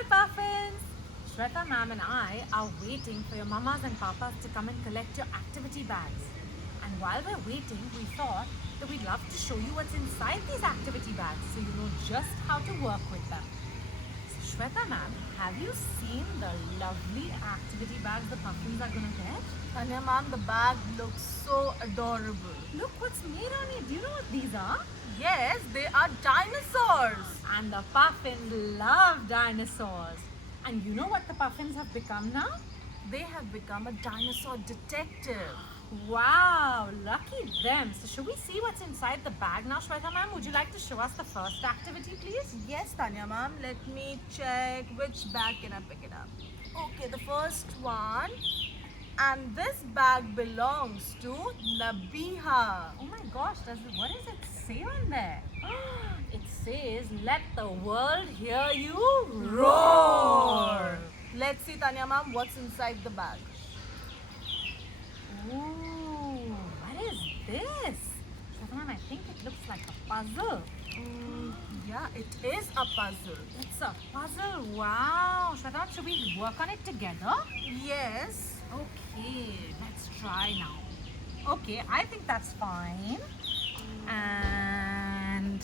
Hi Puffins! Shweta ma'am and I are waiting for your mamas and papas to come and collect your activity bags. And while we're waiting, we thought that we'd love to show you what's inside these activity bags so you know just how to work with them. So Shweta ma'am, have you seen the lovely activity bags the Puffins are going to get? Tanya ma'am, the bag looks so adorable. Look what's made on it. Do you know what these are? Yes, they are dinosaurs. And the Puffins love dinosaurs. And you know what the Puffins have become now? They have become a dinosaur detective. Wow, lucky them. So should we see what's inside the bag now, Shweta ma'am? Would you like to show us the first activity, please? Yes, Tanya ma'am. Let me check which bag can I pick it up. Okay, the first one. And this bag belongs to Nabiha. Oh my gosh, what does it say on there? It says, let the world hear you roar. Let's see, Tanya ma'am, what's inside the bag. Ooh, what is this? Shweta ma'am, I think it looks like a puzzle. Yeah, it is a puzzle. It's a puzzle. Wow. Shweta ma'am, should we work on it together? Yes. Okay, let's try now. Okay, I think that's fine. And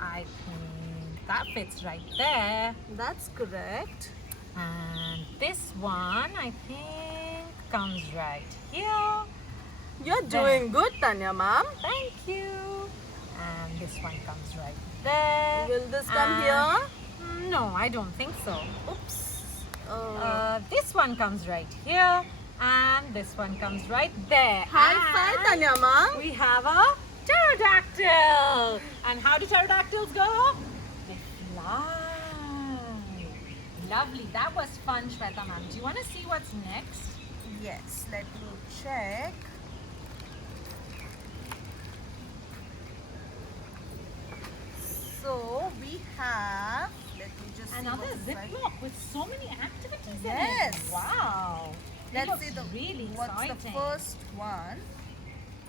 I think that fits right there. That's correct. And this one, I think, comes right here. You're doing good, Tanya ma'am. Thank you. And this one comes right there. Will this come here? No, I don't think so. Oops. This one comes right here. And this one comes right there. High five, Tanya ma'am. We have a pterodactyl. And how do pterodactyls go? They fly. Lovely. That was fun, Shweta ma'am. Do you want to see what's next? Yes, let me check. So we have, let me just see Another what's inside. ziploc with so many activities Yes. in it. Wow. Let's It see looks really what's exciting. the first one.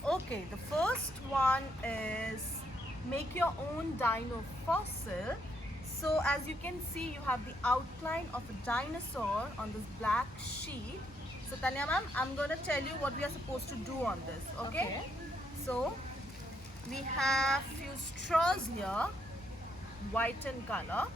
Okay, the first one is make your own dino fossil. So as you can see, you have the outline of a dinosaur on this black sheet. So Tanya ma'am, I'm going to tell you what we are supposed to do on this, okay? So we have few straws here, white in color.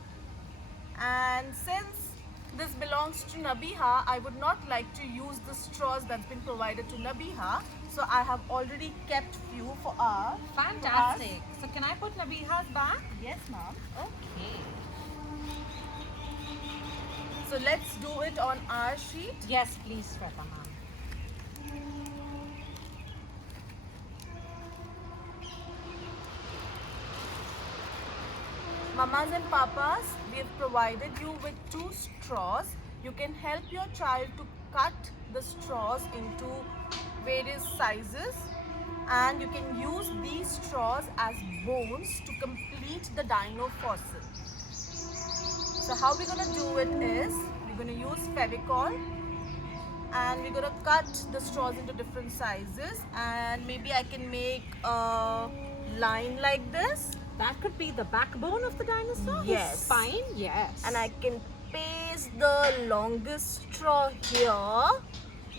And since this belongs to Nabiha, I would not like to use the straws that's been provided to Nabiha. So I have already kept few for us. Fantastic. So can I put Nabiha's back? Yes, ma'am. Okay. So let's do it on our sheet. Yes, please, Shweta ma'am. Mamas and papas, we have provided you with 2 straws. You can help your child to cut the straws into various sizes, and you can use these straws as bones to complete the dino fossil. So how we're going to do it is, we're going to use Fevicol and we're going to cut the straws into different sizes, and maybe I can make a line like this. That could be the backbone of the dinosaur? Yes. His spine? Yes. And I can paste the longest straw here,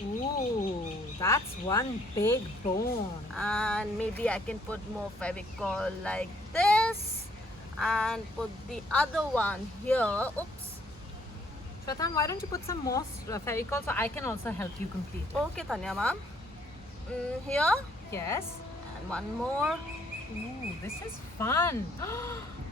Ooh, that's one big bone. and maybe I can put more Fevicol like this and put the other one here. Oops. Shweta, why don't you put some more Fevicol so I can also help you complete it? Okay, Tanya ma'am. Here, Yes. and one more. Ooh, this is fun.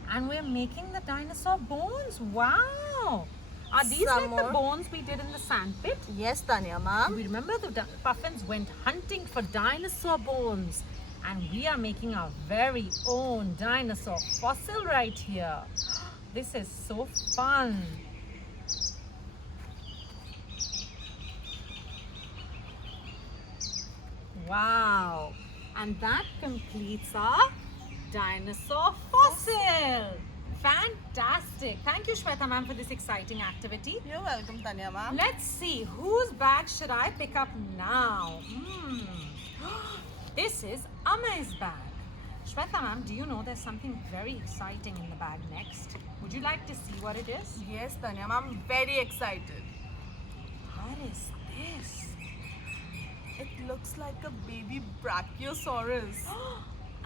And we're making the dinosaur bones. Wow. Are these Some like the more. bones we did in the sandpit? Yes, Tanya ma'am. We remember the Puffins went hunting for dinosaur bones. And we are making our very own dinosaur fossil right here. This is so fun. Wow. And that completes our dinosaur fossil. Fantastic. Thank you, Shweta ma'am, for this exciting activity. You're welcome, Tanya ma'am. Let's see, whose bag should I pick up now? This is Amay's bag. Shweta ma'am, do you know there's something very exciting in the bag next? Would you like to see what it is? Yes, Tanya ma'am, I'm very excited. What is this? It looks like a baby brachiosaurus.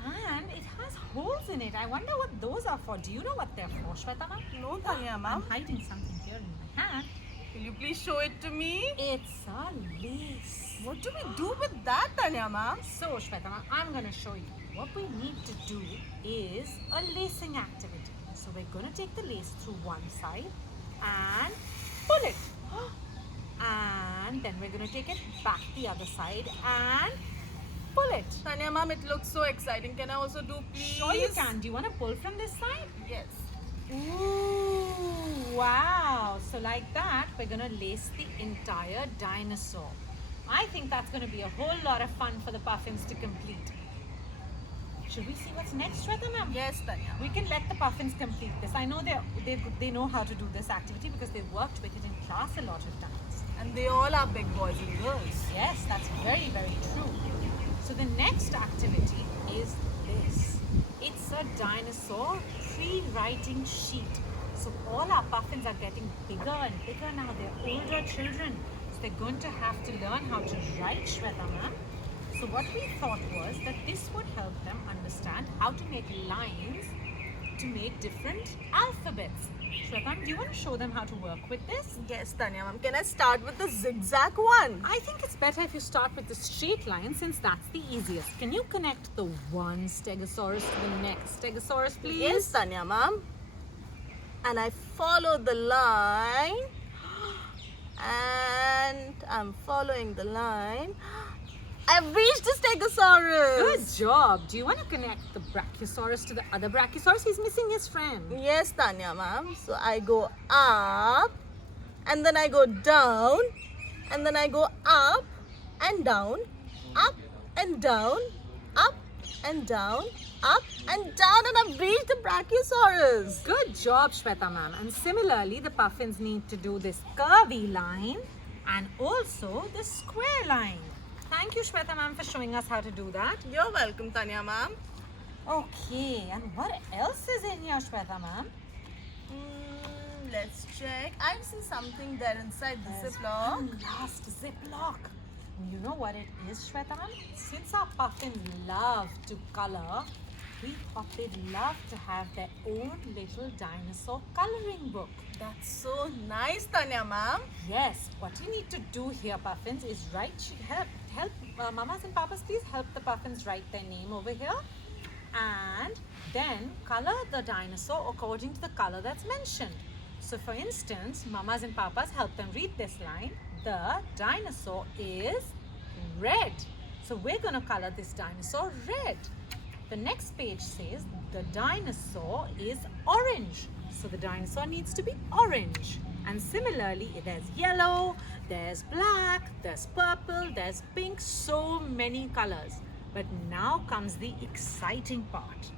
And it has holes in it. I wonder what those are for. Do you know what they're for, Shweta ma'am? No, Tanya I'm ma'am. hiding something here in my hand. Will you please show it to me? It's a lace. What do we do with that, Tanya ma'am? So, Shweta ma'am, I'm going to show you. What we need to do is a lacing activity. So, we're going to take the lace through one side and pull it. And then we're going to take it back the other side and pull it. Tanya ma'am, it looks so exciting. Can I also do, please? Sure you can. Do you want to pull from this side? Yes. Ooh, wow. So like that, we're going to lace the entire dinosaur. I think that's going to be a whole lot of fun for the Puffins to complete. Should we see what's next, Shweta ma'am? Yes, Tanya. We can let the Puffins complete this. I know they know how to do this activity because they've worked with it in class a lot of times. And they all are big boys and girls. Yes, that's very, very true. So the next activity is this. It's a dinosaur free-writing sheet. So all our Puffins are getting bigger and bigger now. They're older children. So they're going to have to learn how to write, Shweta ma'am. So what we thought was that this would help them understand how to make lines to make different alphabets. Shweta ma'am, do you want to show them how to work with this? Yes, Tanya ma'am. Can I start with the zigzag one? I think it's better if you start with the straight line since that's the easiest. Can you connect the one stegosaurus to the next stegosaurus, please? Yes, Tanya ma'am. And I follow the line. And I'm following the line. I've reached the stegosaurus. Good job. Do you want to connect the brachiosaurus to the other brachiosaurus? He's missing his friend. Yes, Tanya ma'am. So I go up, and then I go down, and then I go up and down, up and down, up and down, up and down, and I've reached the brachiosaurus. Good job, Shweta ma'am. And similarly, the Puffins need to do this curvy line and also the square line. Thank you, Shweta ma'am, for showing us how to do that. You're welcome, Tanya ma'am. Okay, and what else is in here, Shweta ma'am? Let's check. I see something there inside the There's ziploc. one last ziploc. You know what it is, Shweta ma'am? Since our Puffins love to color, we thought they'd love to have their own little dinosaur coloring book. That's so nice, Tanya ma'am. Yes, what you need to do here, Puffins, is help mamas and papas, please help the Puffins write their name over here. And then color the dinosaur according to the color that's mentioned. So for instance, mamas and papas help them read this line. The dinosaur is red. So we're going to color this dinosaur red. The next page says the dinosaur is orange. So the dinosaur needs to be orange. And similarly, there's yellow, there's black, there's purple, there's pink, so many colors. But now comes the exciting part.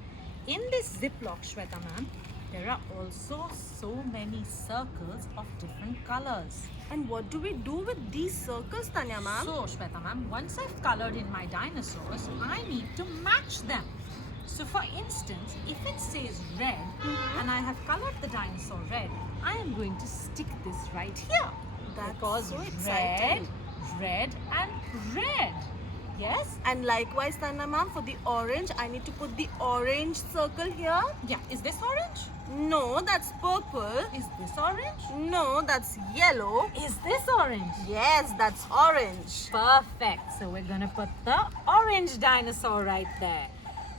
In this ziploc, Shweta ma'am, there are also so many circles of different colors. And what do we do with these circles, Tanya ma'am? So, Shweta ma'am, once I've colored in my dinosaurs, I need to match them. So, for instance, if it says red and I have colored the dinosaur red, I am going to stick this right here. That's because so red, exciting. red and red. Yes? And likewise, Tanya ma'am, for the orange, I need to put the orange circle here. Yeah. Is this orange? No, that's purple. Is this orange? No, that's yellow. Is this orange? Yes, that's orange. Perfect. So we're going to put the orange dinosaur right there.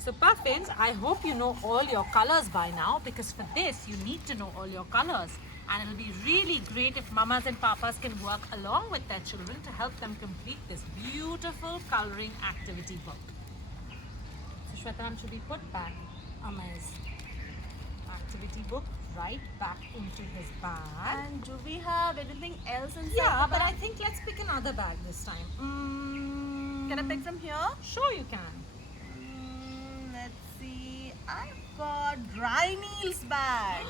So Puffins, I hope you know all your colors by now, because for this you need to know all your colors. And it'll be really great if mamas and papas can work along with their children to help them complete this beautiful coloring activity book. So Shweta, should we put back Amay's activity book right back into his bag? And do we have anything else inside? Yeah, the but I bag? think let's pick another bag this time. Can I pick from here? Sure you can. Let's see. I've got dry Neil's bag.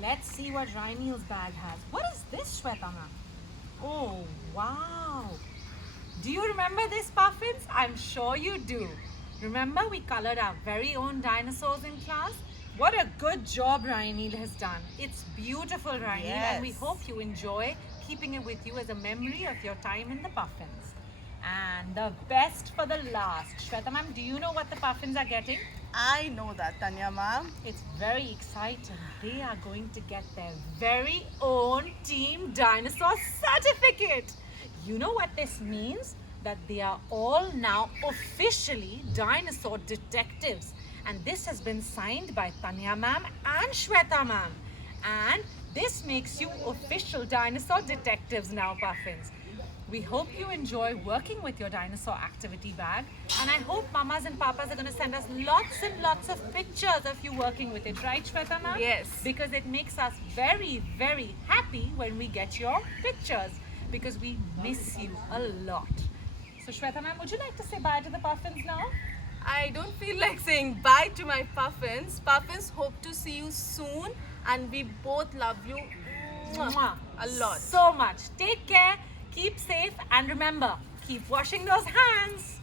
Let's see what Raineel's bag has. What is this, Shweta ma'am? Oh, wow. Do you remember this, Puffins? I'm sure you do. Remember, we colored our very own dinosaurs in class? What a good job Ryanil has done. It's beautiful, Ryanil, and we Yes. hope you enjoy keeping it with you as a memory of your time in the Puffins. And the best for the last. Shweta ma'am, do you know what the Puffins are getting? I know that, Tanya ma'am. It's very exciting. They are going to get their very own Team Dinosaur certificate. You know what this means? That they are all now officially dinosaur detectives. And this has been signed by Tanya ma'am and Shweta ma'am. And this makes you official dinosaur detectives now, Puffins. We hope you enjoy working with your dinosaur activity bag, and I hope mamas and papas are going to send us lots and lots of pictures of you working with it, right, Shweta ma'am? Yes. Because it makes us very, very happy when we get your pictures, because we miss you a lot. So Shweta ma'am, would you like to say bye to the Puffins now? I don't feel like saying bye to my Puffins. Puffins, hope to see you soon, and we both love you Mwah. a lot. So much. Take care, keep safe, and remember, keep washing those hands.